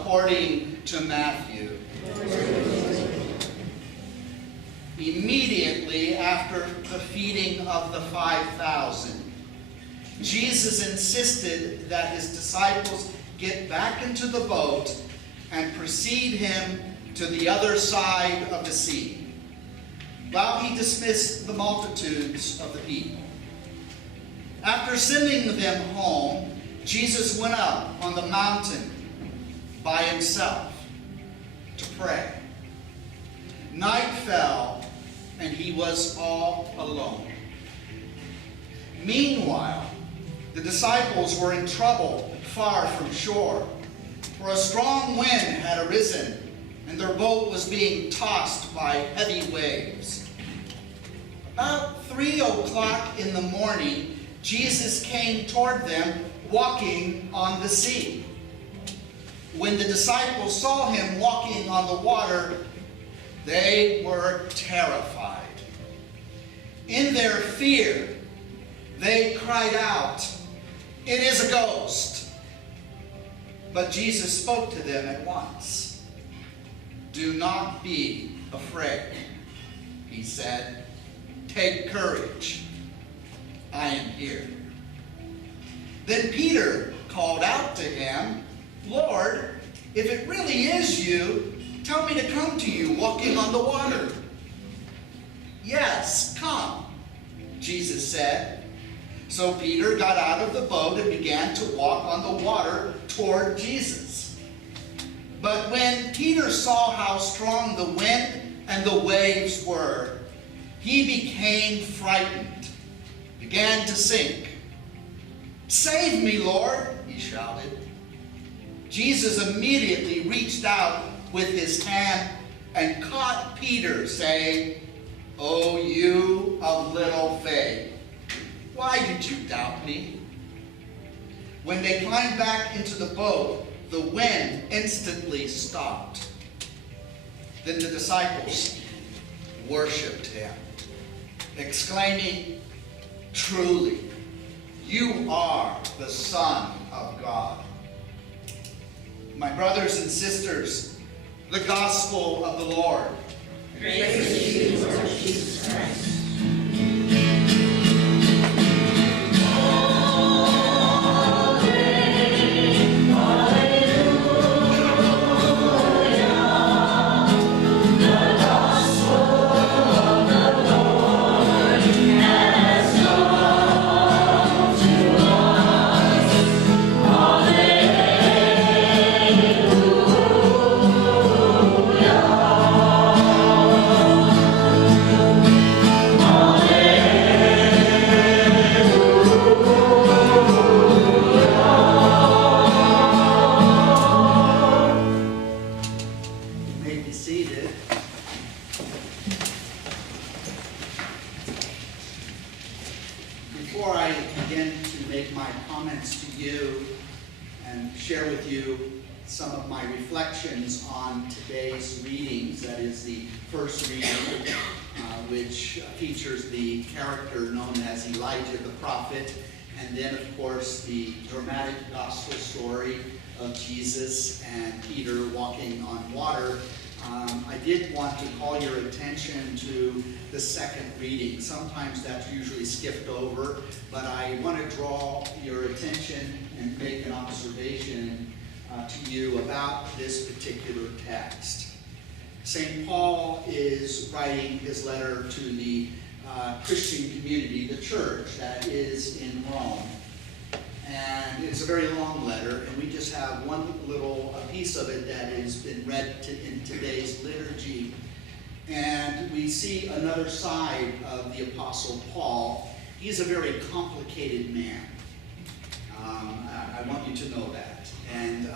according to Matthew. Immediately after the feeding of the 5,000, Jesus insisted that his disciples get back into the boat and precede him to the other side of the sea, while he dismissed the multitudes of the people. After sending them home, Jesus went up on the mountain by himself to pray. Night fell, and he was all alone. Meanwhile, the disciples were in trouble far from shore, for a strong wind had arisen, and their boat was being tossed by heavy waves. About 3 o'clock in the morning, Jesus came toward them walking on the sea. When the disciples saw him walking on the water, they were terrified. In their fear, they cried out, "It is a ghost!" But Jesus spoke to them at once. "Do not be afraid," he said. "Take courage. I am here." Then Peter called out to him, "Lord, if it really is you, tell me to come to you walking on the water." "Yes, come," Jesus said. So Peter got out of the boat and began to walk on the water toward Jesus. But when Peter saw how strong the wind and the waves were, he became frightened, began to sink. "Save me, Lord," he shouted. Jesus immediately reached out with his hand and caught Peter, saying, "O you of little faith, why did you doubt me?" When they climbed back into the boat, the wind instantly stopped. Then the disciples worshipped him, exclaiming, "Truly, you are the Son of God." My brothers and sisters, the gospel of the Lord. Praise to you, Lord Jesus Christ. Before I begin to make my comments to you and share with you some of my reflections on today's readings, that is the first reading, which features the character known as Elijah the prophet, and then of course the dramatic gospel story of Jesus and Peter walking on water. I did want to call your attention to the second reading. Sometimes that's usually skipped over, but I want to draw your attention and make an observation to you about this particular text. St. Paul is writing his letter to the Christian community, the church that is in Rome. And it's a very long letter, and we just have one little piece of it that has been read in today's liturgy. And we see another side of the Apostle Paul. He's a very complicated man. I want you to know that. And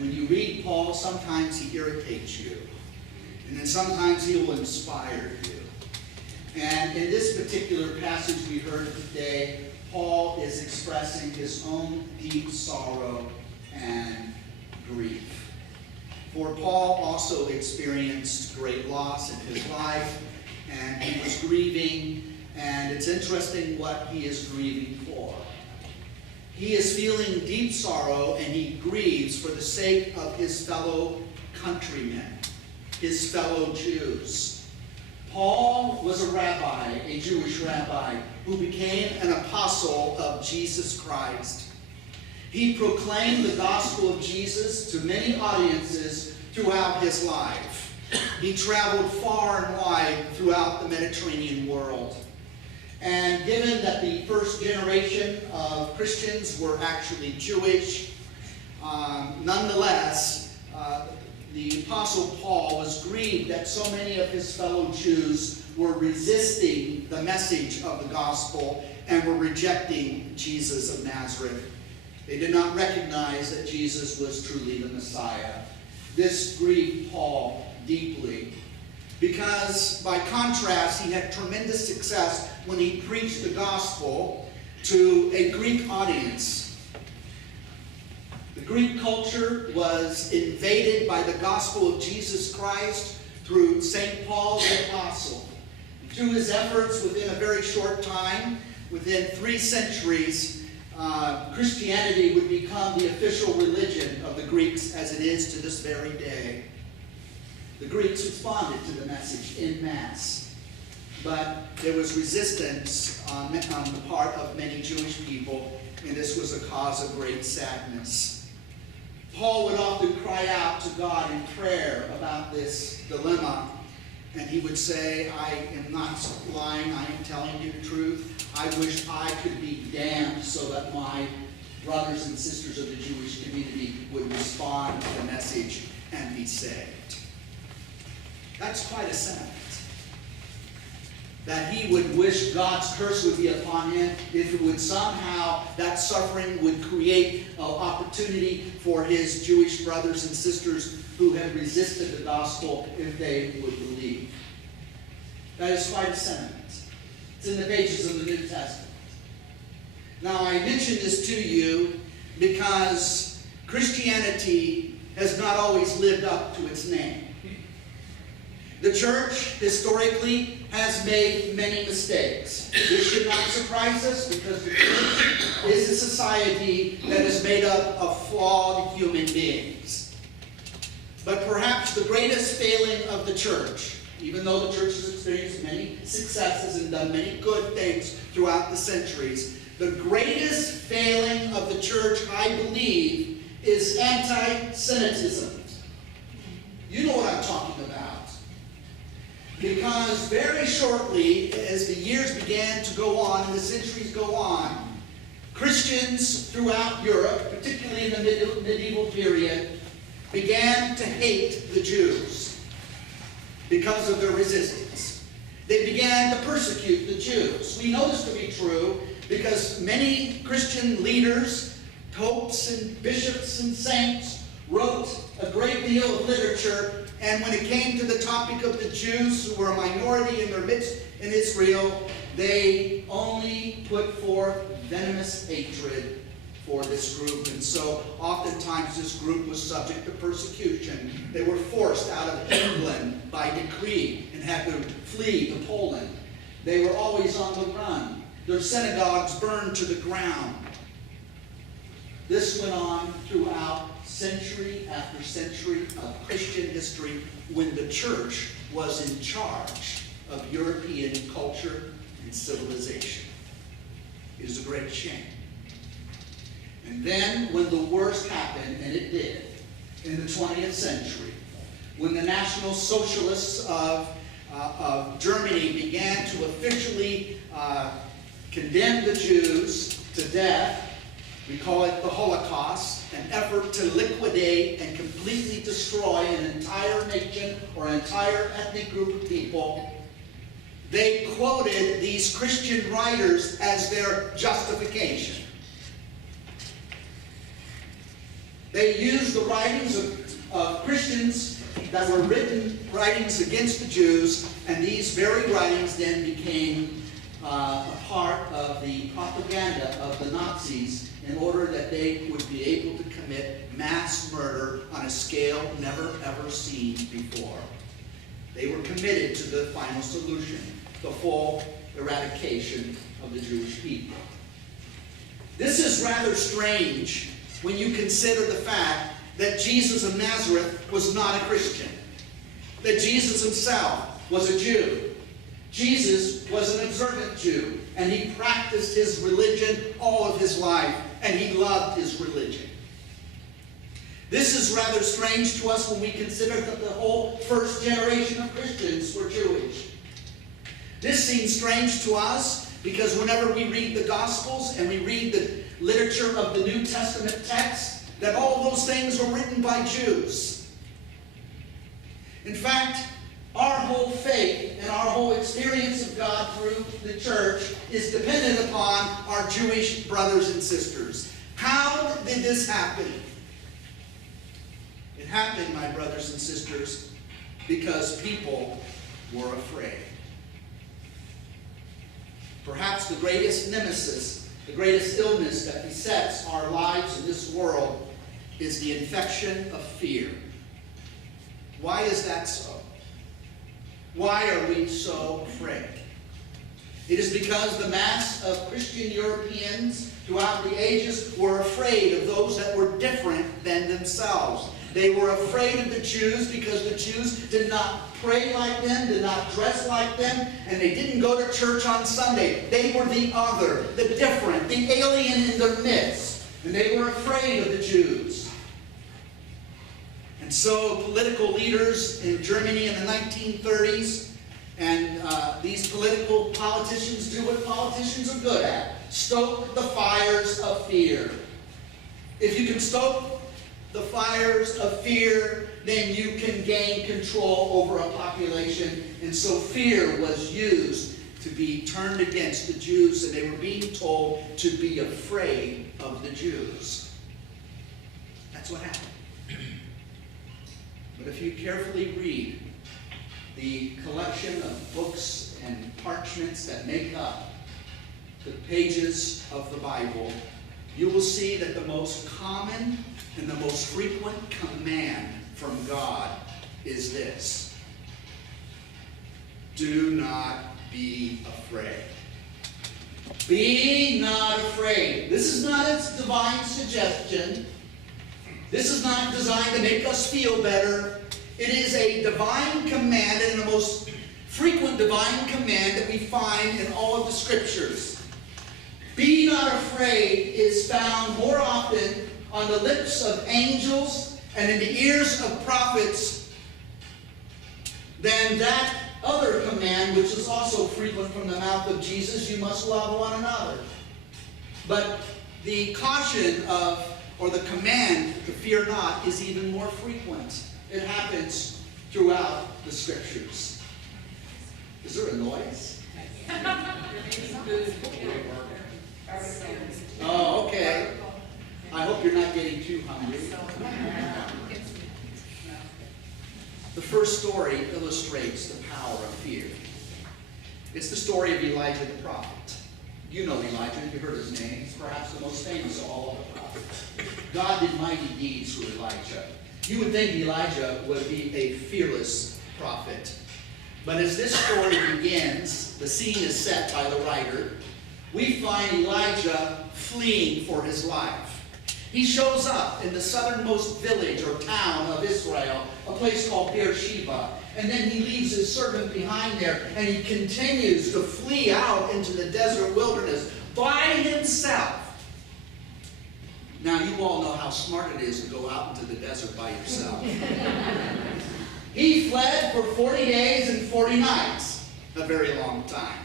when you read Paul, sometimes he irritates you. And then sometimes he will inspire you. And in this particular passage we heard today, Paul is expressing his own deep sorrow and grief. For Paul also experienced great loss in his life, and he was grieving, and it's interesting what he is grieving for. He is feeling deep sorrow, and he grieves for the sake of his fellow countrymen, his fellow Jews. Paul was a rabbi, a Jewish rabbi, who became an apostle of Jesus Christ. He proclaimed the gospel of Jesus to many audiences throughout his life. He traveled far and wide throughout the Mediterranean world. And given that the first generation of Christians were actually Jewish, nonetheless, the Apostle Paul was grieved that so many of his fellow Jews were resisting the message of the gospel and were rejecting Jesus of Nazareth. They did not recognize that Jesus was truly the Messiah. This grieved Paul deeply, because by contrast, he had tremendous success when he preached the gospel to a Greek audience. The Greek culture was invaded by the gospel of Jesus Christ through St. Paul the Apostle. And through his efforts, within a very short time, within 3 centuries, Christianity would become the official religion of the Greeks as it is to this very day. The Greeks responded to the message en masse, but there was resistance on the part of many Jewish people, and this was a cause of great sadness. Paul would often cry out to God in prayer about this dilemma, and he would say, I am not lying, I am telling you the truth. I wish I could be damned so that my brothers and sisters of the Jewish community would respond to the message and be saved. That's quite a sentiment. That he would wish God's curse would be upon him if it would somehow, that suffering would create an opportunity for his Jewish brothers and sisters who had resisted the gospel if they would believe. That is quite a sentiment. It's in the pages of the New Testament. Now, I mention this to you because Christianity has not always lived up to its name. The church, historically, has made many mistakes. This should not surprise us because the church is a society that is made up of flawed human beings. But perhaps the greatest failing of the church, even though the church has experienced many successes and done many good things throughout the centuries, the greatest failing of the church, I believe, is anti-Semitism. You know what I'm talking about. Because very shortly, as the years began to go on and the centuries go on, Christians throughout Europe, particularly in the medieval period, began to hate the Jews because of their resistance. They began to persecute the Jews. We know this to be true because many Christian leaders, popes and bishops and saints, wrote a great deal of literature. And when it came to the topic of the Jews, who were a minority in their midst in Israel, they only put forth venomous hatred for this group. And so oftentimes this group was subject to persecution. They were forced out of England by decree and had to flee to Poland. They were always on the run. Their synagogues burned to the ground. This went on throughout century after century of Christian history when the church was in charge of European culture and civilization. It is a great shame. And then when the worst happened, and it did, in the 20th century, when the National Socialists of Germany began to officially condemn the Jews to death, we call it the Holocaust, an effort to liquidate and completely destroy an entire nation or an entire ethnic group of people. They quoted these Christian writers as their justification. They used the writings of Christians that were written, writings against the Jews, and these very writings then became a part of the propaganda of the Nazis in order that they would be able to commit mass murder on a scale never ever seen before. They were committed to the final solution, the full eradication of the Jewish people. This is rather strange when you consider the fact that Jesus of Nazareth was not a Christian, that Jesus himself was a Jew. Jesus was an observant Jew, and he practiced his religion all of his life, and he loved his religion. This is rather strange to us when we consider that the whole first generation of Christians were Jewish. This seems strange to us because whenever we read the Gospels and we read the literature of the New Testament text, that all those things were written by Jews. In fact, our whole faith and our whole experience of God through the church is dependent upon our Jewish brothers and sisters. How did this happen? It happened, my brothers and sisters, because people were afraid. Perhaps the greatest nemesis, the greatest illness that besets our lives in this world is the infection of fear. Why is that so? Why are we so afraid? It is because the mass of Christian Europeans throughout the ages were afraid of those that were different than themselves. They were afraid of the Jews because the Jews did not pray like them, did not dress like them, and they didn't go to church on Sunday. They were the other, the different, the alien in their midst. And they were afraid of the Jews. And so political leaders in Germany in the 1930s, and these politicians do what politicians are good at: stoke the fires of fear. If you can stoke the fires of fear, then you can gain control over a population. And so fear was used to be turned against the Jews, and they were being told to be afraid of the Jews. That's what happened. But if you carefully read the collection of books and parchments that make up the pages of the Bible, you will see that the most common and the most frequent command from God is this: do not be afraid. Be not afraid. This is not a divine suggestion. This is not designed to make us feel better. It is a divine command, and the most frequent divine command that we find in all of the scriptures. Be not afraid is found more often on the lips of angels and in the ears of prophets than that other command, which is also frequent from the mouth of Jesus: you must love one another. But the caution of, or the command to fear not, is even more frequent. It happens throughout the scriptures. Is there a noise? Oh, okay. I hope you're not getting too hungry. The first story illustrates the power of fear. It's the story of Elijah the prophet. You know Elijah, you heard his name. He's perhaps the most famous of all the prophets. God did mighty deeds through Elijah. You would think Elijah would be a fearless prophet. But as this story begins, the scene is set by the writer. We find Elijah fleeing for his life. He shows up in the southernmost village or town of Israel, a place called Beersheba. And then he leaves his servant behind there, and he continues to flee out into the desert wilderness by himself. Now, you all know how smart it is to go out into the desert by yourself. He fled for 40 days and 40 nights, a very long time,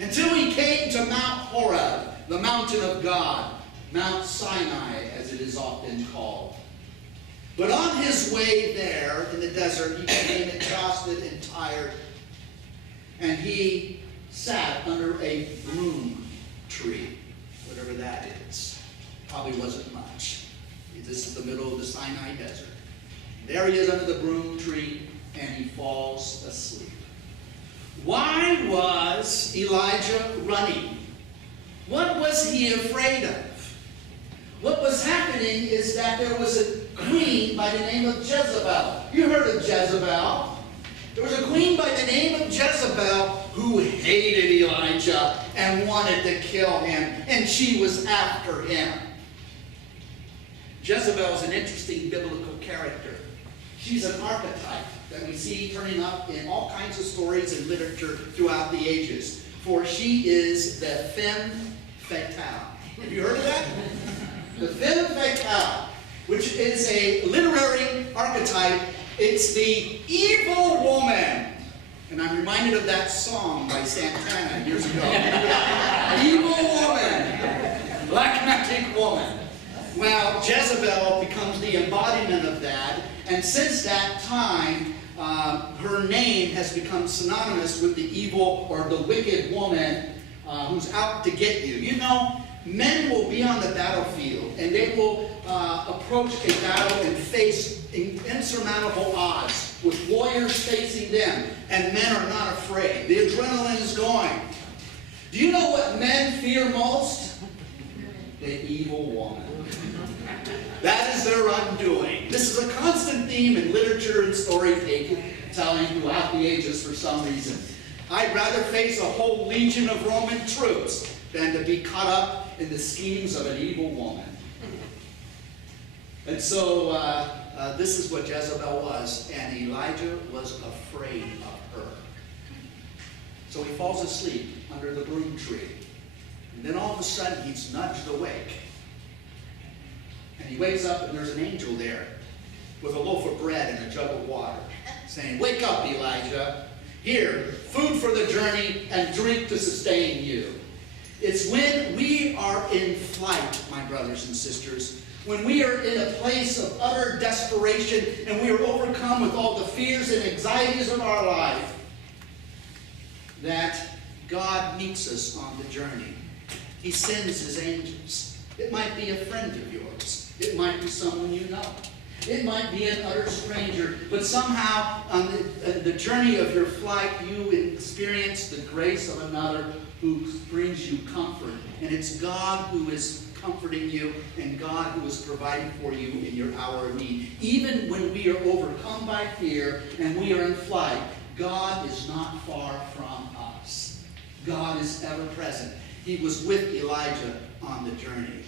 until he came to Mount Horeb, the mountain of God, Mount Sinai, as it is often called. But on his way there in the desert, he became exhausted and tired, and he sat under a broom tree, whatever that is. Probably wasn't much. This is the middle of the Sinai desert. There he is under the broom tree, and he falls asleep. Why was Elijah running? What was he afraid of? What was happening is that there was a queen by the name of Jezebel. You heard of Jezebel. There was a queen by the name of Jezebel who hated Elijah up and wanted to kill him, and she was after him. Jezebel is an interesting biblical character. She's an archetype that we see turning up in all kinds of stories and literature throughout the ages. For she is the femme fatale. Have you heard of that? The femme fatale, which is a literary archetype. It's the evil woman. And I'm reminded of that song by Santana years ago. Evil woman. Black magic woman. Well, Jezebel becomes the embodiment of that. And since that time, her name has become synonymous with the evil or the wicked woman who's out to get you. You know, men will be on the battlefield and they will approach a battle and face insurmountable odds with warriors facing them, and men are not afraid. The adrenaline is going. Do you know what men fear most? The evil woman. That is their undoing. This is a constant theme in literature and storytelling throughout the ages for some reason. I'd rather face a whole legion of Roman troops than to be caught up in the schemes of an evil woman. And so this is what Jezebel was, and Elijah was afraid of her. So he falls asleep under the broom tree. And then all of a sudden he's nudged awake. And he wakes up and there's an angel there with a loaf of bread and a jug of water, saying, "Wake up, Elijah. Here, food for the journey and drink to sustain you." It's when we are in flight, my brothers and sisters, when we are in a place of utter desperation and we are overcome with all the fears and anxieties of our life, that God meets us on the journey. He sends his angels. It might be a friend of yours. It might be someone you know. It might be an utter stranger. But somehow on the journey of your flight, you experience the grace of another who brings you comfort. And it's God who is comforting you and God who is providing for you in your hour of need. Even when we are overcome by fear and we are in flight, God is not far from us. God is ever present. He was with Elijah on the journey.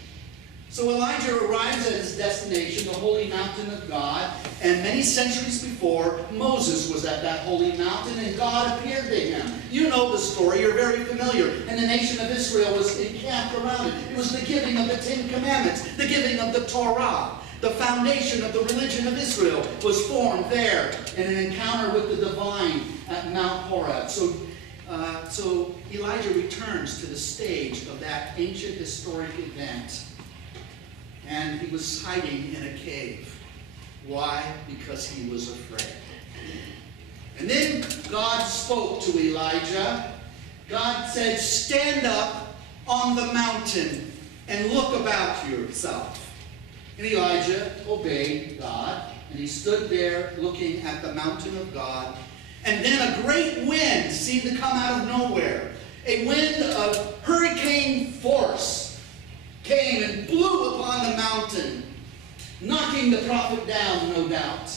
So Elijah arrives at his destination, the holy mountain of God, and many centuries before, Moses was at that holy mountain and God appeared to him. You know the story, you're very familiar. And the nation of Israel was encamped around it. It was the giving of the Ten Commandments, the giving of the Torah. The foundation of the religion of Israel was formed there in an encounter with the divine at Mount Horeb. So Elijah returns to the stage of that ancient historic event. And he was hiding in a cave. Why? Because he was afraid. And then God spoke to Elijah. God said, "Stand up on the mountain and look about yourself." And Elijah obeyed God. And he stood there looking at the mountain of God. And then a great wind seemed to come out of nowhere. A wind of hurricane force came and blew upon the mountain, knocking the prophet down, no doubt.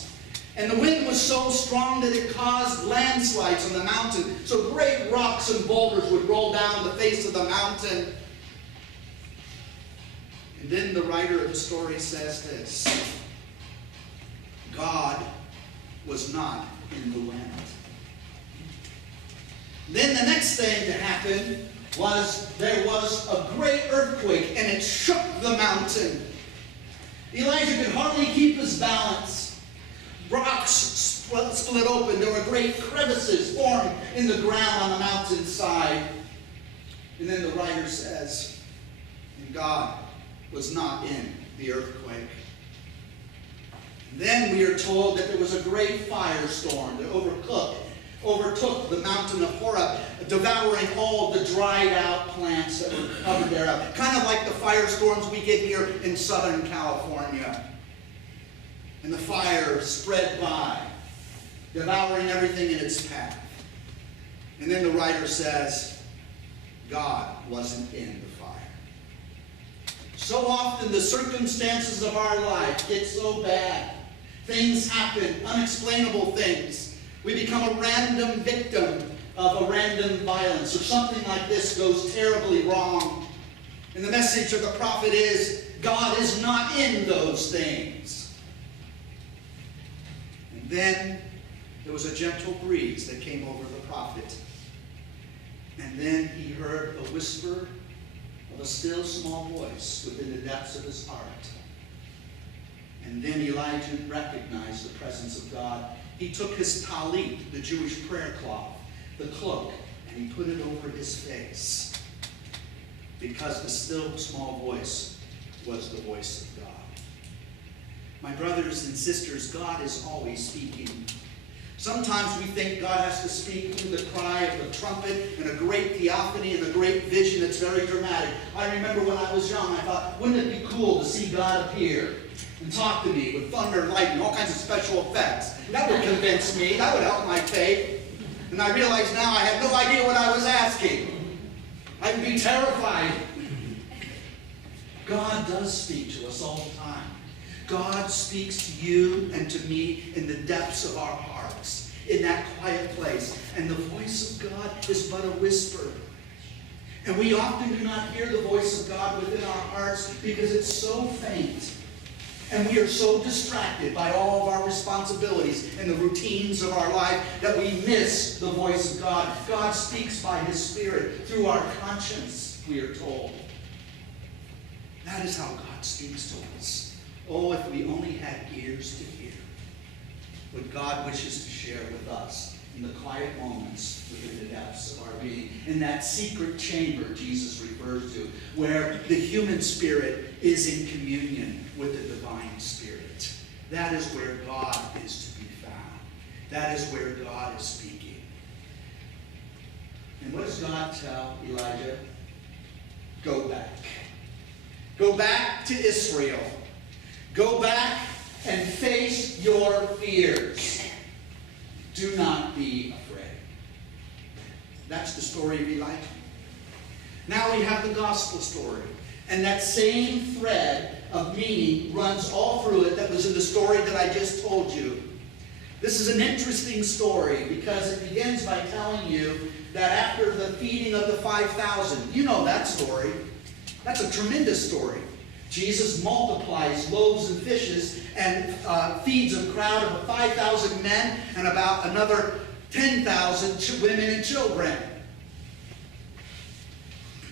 And the wind was so strong that it caused landslides on the mountain. So great rocks and boulders would roll down the face of the mountain. And then the writer of the story says this: God was not in the wind. Then the next thing to happen was there was a great earthquake, and it shook the mountain. Elijah could hardly keep his balance. Rocks split open. There were great crevices formed in the ground on the mountainside. And then the writer says, and God was not in the earthquake. And then we are told that there was a great firestorm that overtook the mountain of Horeb, devouring all the dried out plants that were covered thereof. Kind of like the firestorms we get here in Southern California. And the fire spread by, devouring everything in its path. And then the writer says, God wasn't in the fire. So often the circumstances of our life get so bad. Things happen, unexplainable things. We become a random victim of a random violence, or something like this goes terribly wrong. And the message of the prophet is, God is not in those things. And then there was a gentle breeze that came over the prophet. And then he heard a whisper of a still small voice within the depths of his heart. And then Elijah recognized the presence of God. He took his talit, the Jewish prayer cloth, the cloak, and he put it over his face. Because the still small voice was the voice of God. My brothers and sisters, God is always speaking. Sometimes we think God has to speak through the cry of the trumpet and a great theophany and a great vision that's very dramatic. I remember when I was young, I thought, wouldn't it be cool to see God appear and talk to me with thunder and lightning, all kinds of special effects? That would convince me. That would help my faith. And I realize now I had no idea what I was asking. I'd be terrified. God does speak to us all the time. God speaks to you and to me in the depths of our hearts, in that quiet place. And the voice of God is but a whisper. And we often do not hear the voice of God within our hearts because it's so faint. And we are so distracted by all of our responsibilities and the routines of our life that we miss the voice of God. God speaks by His Spirit through our conscience, we are told. That is how God speaks to us. Oh, if we only had ears to hear what God wishes to share with us in the quiet moments within the depths of our being, in that secret chamber Jesus refers to, where the human spirit is in communion with the divine spirit. That is where God is to be found. That is where God is speaking. And what does God tell Elijah? Go back. Go back to Israel. Go back and face your fears. Do not be afraid. That's the story of Elijah. Now we have the gospel story. And that same thread of meaning runs all through it that was in the story that I just told you. This is an interesting story because it begins by telling you that after the feeding of the 5,000, you know that story. That's a tremendous story. Jesus multiplies loaves and fishes and feeds a crowd of 5,000 men and about another 10,000 women and children.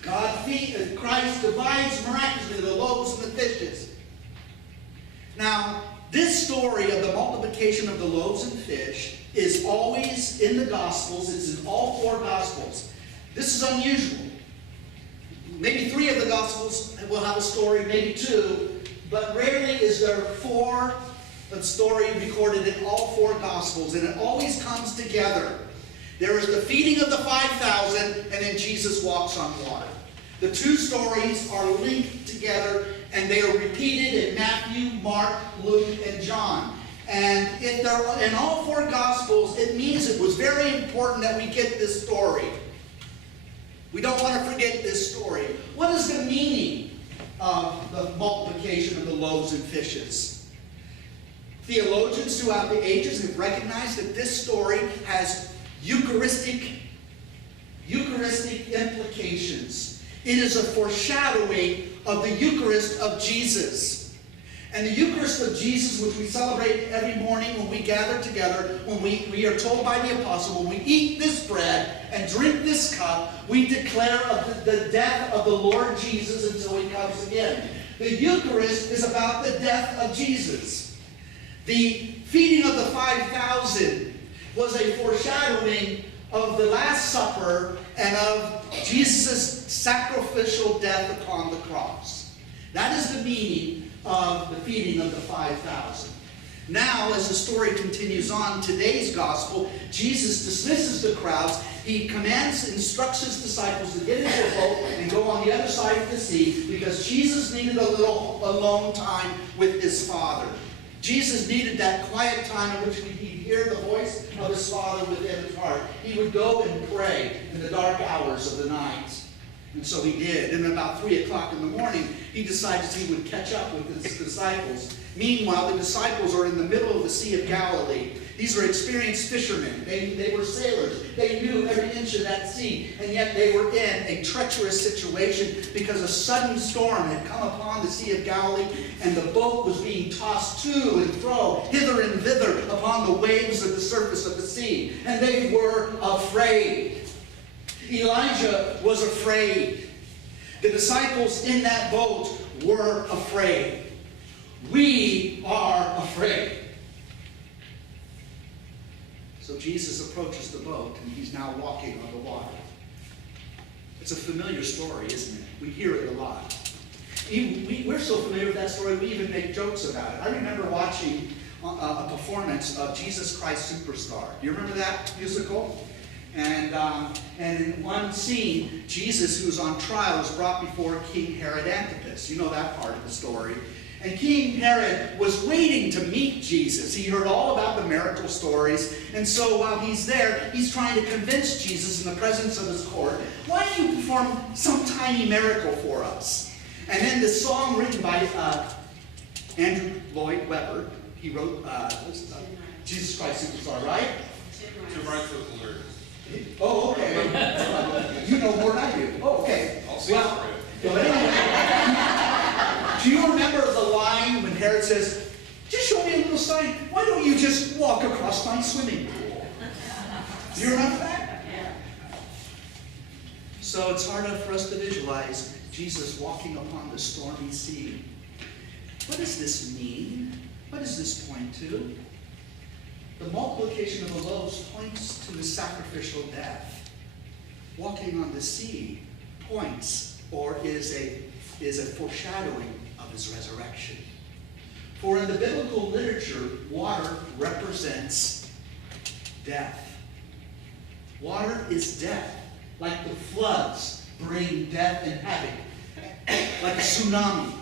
Christ divides miraculously the loaves and the fishes. Now, this story of the multiplication of the loaves and fish is always in the Gospels. It's in all 4 Gospels. This is unusual. Maybe 3 of the Gospels will have a story, maybe 2, but rarely is there a story recorded in all 4 Gospels, and it always comes together. There is the feeding of the 5,000, and then Jesus walks on water. The 2 stories are linked together, and they are repeated in Matthew, Mark, Luke, and John. And if they're in all 4 Gospels, it means it was very important that we get this story. We don't want to forget this story. What is the meaning of the multiplication of the loaves and fishes? Theologians throughout the ages have recognized that this story has Eucharistic implications. It is a foreshadowing of the Eucharist of Jesus. And the Eucharist of Jesus, which we celebrate every morning when we gather together, when we are told by the apostle, when we eat this bread and drink this cup, we declare of the death of the Lord Jesus until He comes again. The Eucharist is about the death of Jesus. The feeding of the 5,000 was a foreshadowing of the Last Supper and of Jesus' sacrificial death upon the cross. That is the meaning of the feeding of the 5,000. Now, as the story continues on, today's gospel, Jesus dismisses the crowds. He instructs His disciples to get into a boat and go on the other side of the sea because Jesus needed a little alone time with His Father. Jesus needed that quiet time in which he'd hear the voice of His Father within His heart. He would go and pray in the dark hours of the night. And so he did. And about 3 o'clock in the morning, he decided he would catch up with his disciples. Meanwhile, the disciples are in the middle of the Sea of Galilee. These are experienced fishermen. They were sailors. They knew every inch of that sea. And yet they were in a treacherous situation because a sudden storm had come upon the Sea of Galilee, and the boat was being tossed to and fro, hither and thither upon the waves of the surface of the sea. And they were afraid. Elijah was afraid. The disciples in that boat were afraid. We are afraid. So Jesus approaches the boat, and he's now walking on the water. It's a familiar story, isn't it? We hear it a lot. We're so familiar with that story, we even make jokes about it. I remember watching a performance of Jesus Christ Superstar. Do you remember that musical? And in one scene, Jesus, who's on trial, is brought before King Herod Antipas. You know that part of the story. And King Herod was waiting to meet Jesus. He heard all about the miracle stories. And so while he's there, he's trying to convince Jesus in the presence of his court, why don't you perform some tiny miracle for us? And then the song written by Andrew Lloyd Webber, he wrote Jesus Christ Superstar, right? Tim Rice was the lyrics. Oh, okay. You know more than I do. Oh, okay. I'll see it for you. Well, anyway, do you remember the line when Herod says, just show me a little sign. Why don't you just walk across my swimming pool? Do you remember that? Yeah. So it's hard enough for us to visualize Jesus walking upon the stormy sea. What does this mean? What does this point to? The multiplication of the loaves points to his sacrificial death. Walking on the sea points or is a foreshadowing of his resurrection. For in the biblical literature, water represents death. Water is death. Like the floods bring death and havoc. Like a tsunami.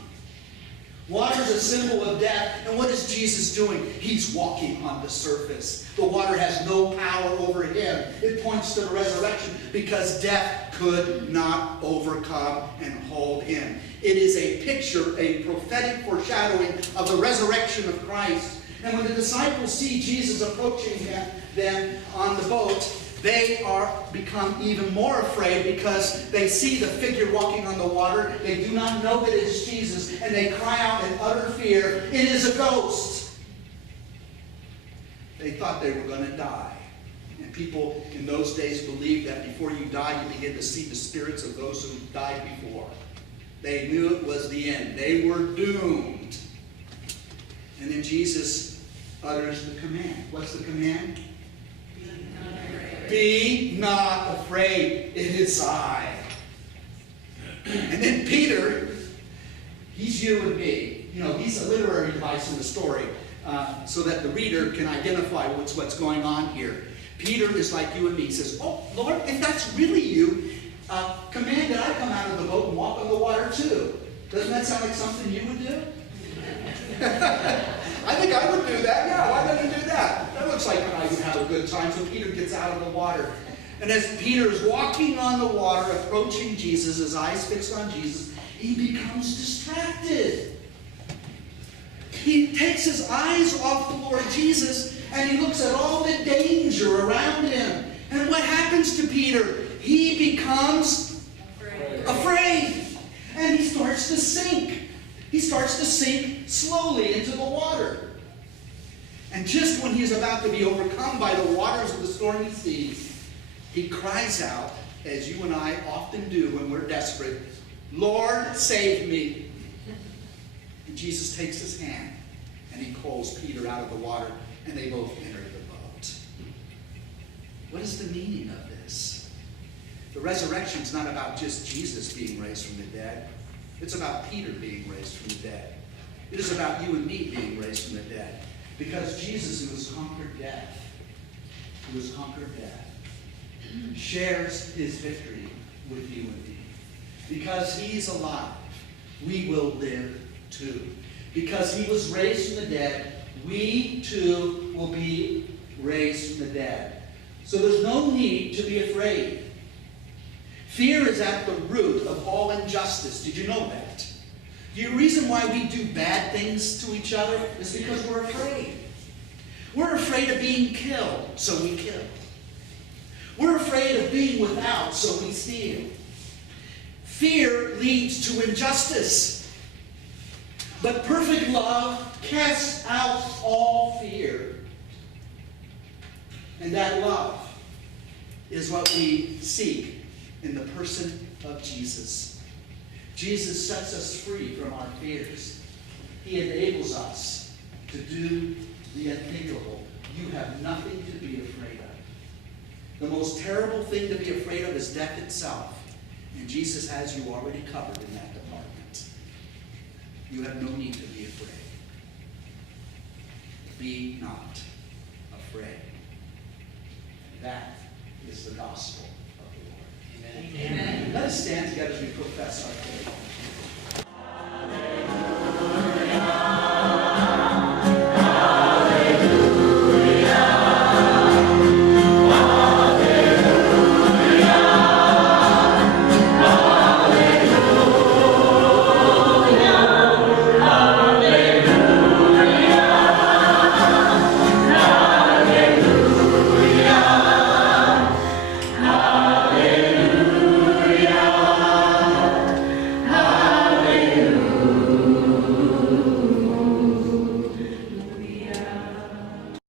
Water is a symbol of death, and what is Jesus doing? He's walking on the surface. The water has no power over him. It points to the resurrection because death could not overcome and hold him. It is a picture, a prophetic foreshadowing of the resurrection of Christ. And when the disciples see Jesus approaching them on the boat, they become even more afraid because they see the figure walking on the water. They do not know that it is Jesus, and they cry out in utter fear, "It is a ghost!" They thought they were going to die. And people in those days believed that before you die, you begin to see the spirits of those who died before. They knew it was the end. They were doomed. And then Jesus utters the command. What's the command? Be not afraid, it is I. And then Peter, he's you and me. You know, he's a literary device in the story so that the reader can identify what's going on here. Peter is like you and me. He says, "Oh, Lord, if that's really you, command that I come out of the boat and walk on the water too." Doesn't that sound like something you would do? I think I would do that. Yeah, why don't you do that? That looks like I would have a good time. So Peter gets out of the water. And as Peter is walking on the water, approaching Jesus, his eyes fixed on Jesus, he becomes distracted. He takes his eyes off the Lord Jesus, and he looks at all the danger around him. And what happens to Peter? He becomes afraid. And he starts to sink. He starts to sink slowly into the water. And just when he is about to be overcome by the waters of the stormy seas, he cries out, as you and I often do when we're desperate, "Lord, save me." And Jesus takes his hand and he pulls Peter out of the water, and they both enter the boat. What is the meaning of this? The resurrection is not about just Jesus being raised from the dead. It's about Peter being raised from the dead. It is about you and me being raised from the dead. Because Jesus, who has conquered death, shares his victory with you and me. Because he's alive, we will live too. Because he was raised from the dead, we too will be raised from the dead. So there's no need to be afraid. Fear is at the root of all injustice. Did you know that? The reason why we do bad things to each other is because we're afraid. We're afraid of being killed, so we kill. We're afraid of being without, so we steal. Fear leads to injustice. But perfect love casts out all fear. And that love is what we seek in the person of Jesus. Jesus sets us free from our fears. He enables us to do the unthinkable. You have nothing to be afraid of. The most terrible thing to be afraid of is death itself. And Jesus has you already covered in that department. You have no need to be afraid. Be not afraid. And that is the gospel of the Lord. Amen. Let us stand together as we profess our faith.